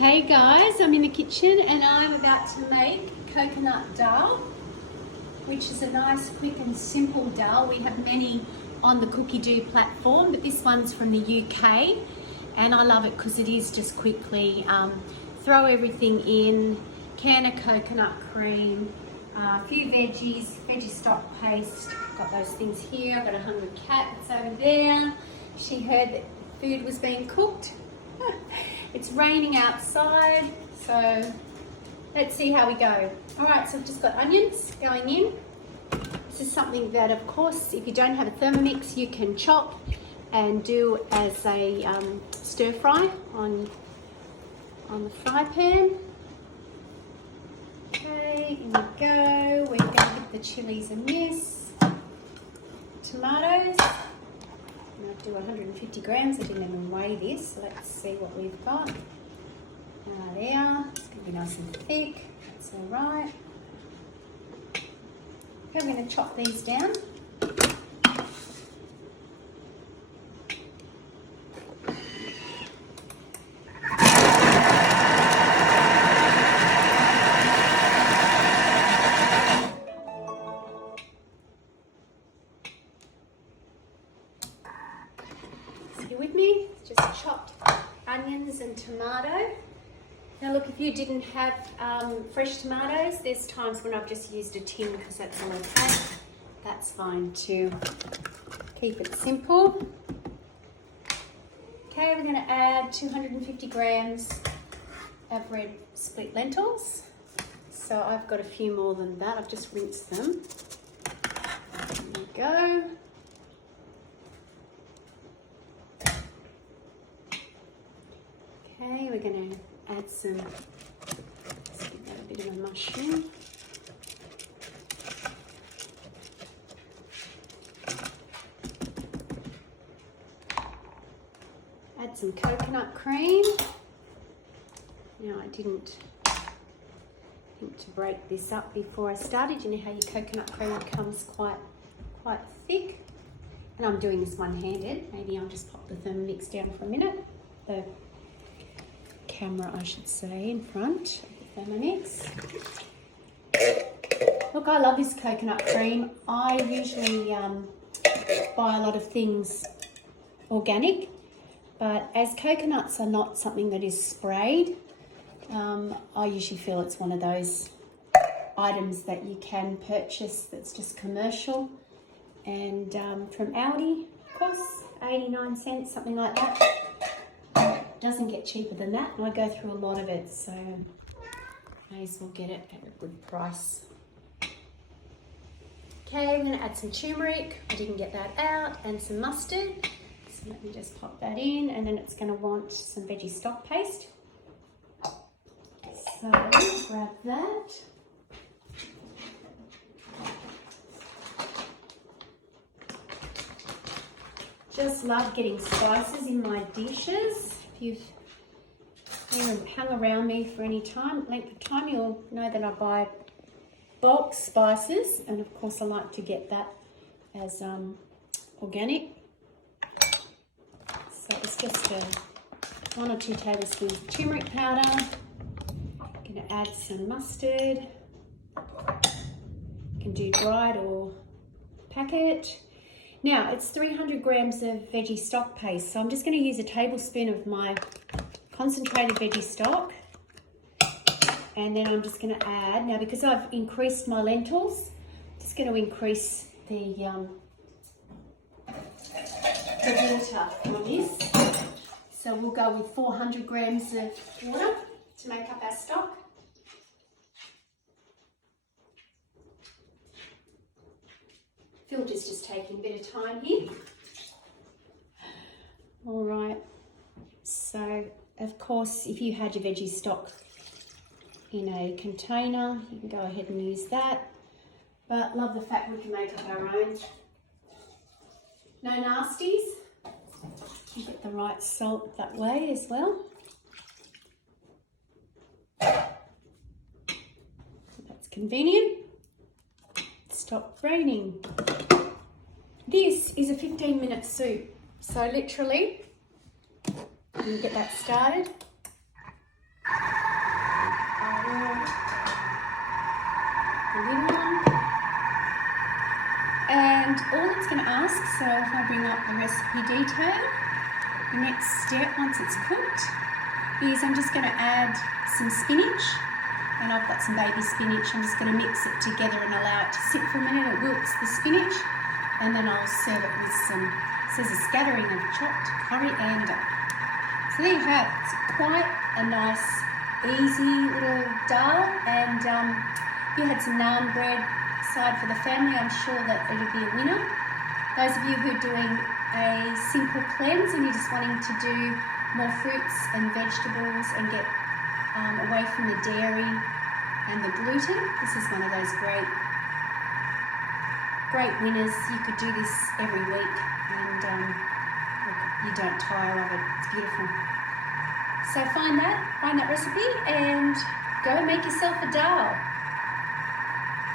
Hey guys, I'm in the kitchen and I'm about to make coconut dal, which is a nice, quick and simple dal. We have many on the Cookie Do platform, but this one's from the UK and I love it because it is just quickly throw everything in, can of coconut cream, a few veggies, veggie stock paste. Got those things here. I've got a hungry cat that's over there. She heard that food was being cooked. It's raining outside, so let's see how we go. All right, so I've just got onions going in. This is something that, of course, if you don't have a Thermomix, you can chop and do as a stir fry on the fry pan. Okay, in we go. We're going to give the chilies a miss. Tomatoes. I'll do 150 grams. I didn't even weigh this. So let's see what we've got. There. It's going to be nice and thick. That's all right. Okay, I'm going to chop these down. With me, just chopped onions and tomato. Now look, if you didn't have fresh tomatoes, there's times when I've just used a tin because that's all I've had. That's fine too. Keep it simple. Okay, we're going to add 250 grams of red split lentils. So I've got a few more than that. I've just rinsed them. There we go. Okay, we're going to add some, let's give that a bit of a mushroom. Add some coconut cream. Now I didn't think to break this up before I started. You know how your coconut cream becomes quite thick. And I'm doing this one-handed. Maybe I'll just pop the Thermomix down for a minute. The camera, I should say, in front of the Thermomix. Look, I love this coconut cream. I usually buy a lot of things organic, but as coconuts are not something that is sprayed, I usually feel it's one of those items that you can purchase that's just commercial. And from Aldi, of course, 89 cents, something like that. Doesn't get cheaper than that, and I go through a lot of it, so may as well get it at a good price. Okay, I'm going to add some turmeric. I didn't get that out, and some mustard. So let me just pop that in, and then it's going to want some veggie stock paste. So grab that. Just love getting spices in my dishes. If you've hung around me for any length of time, you'll know that I buy bulk spices, and of course I like to get that as organic. So it's just 1 or 2 tablespoons of turmeric powder. I'm going to add some mustard. You can do dried or packet. Now, it's 300 grams of veggie stock paste, so I'm just going to use a tablespoon of my concentrated veggie stock, and then I'm just going to add, now because I've increased my lentils, I'm just going to increase the water for this. So we'll go with 400 grams of water to make up our stock. Filter's just taking a bit of time here. All right, so of course if you had your veggie stock in a container, you can go ahead and use that, but love the fact we can make up our own. No nasties. You get the right salt that way as well. That's convenient. Stop raining. This is a 15-minute soup, so literally you get that started someone's going to ask, so if I bring up the recipe detail, the next step once it's cooked is I'm just going to add some spinach, and I've got some baby spinach. I'm just going to mix it together and allow it to sit for a minute. It wilts the spinach, and then I'll serve it with some, it says a scattering of chopped coriander. So there you have it. It's quite a nice, easy little dal, and if you had some naan bread side for the family, I'm sure that it would be a winner. Those of you who are doing a simple cleanse and you're just wanting to do more fruits and vegetables and get away from the dairy and the gluten, this is one of those great winners. You could do this every week and you don't tire of it. It's beautiful. So find that recipe and go make yourself a dal.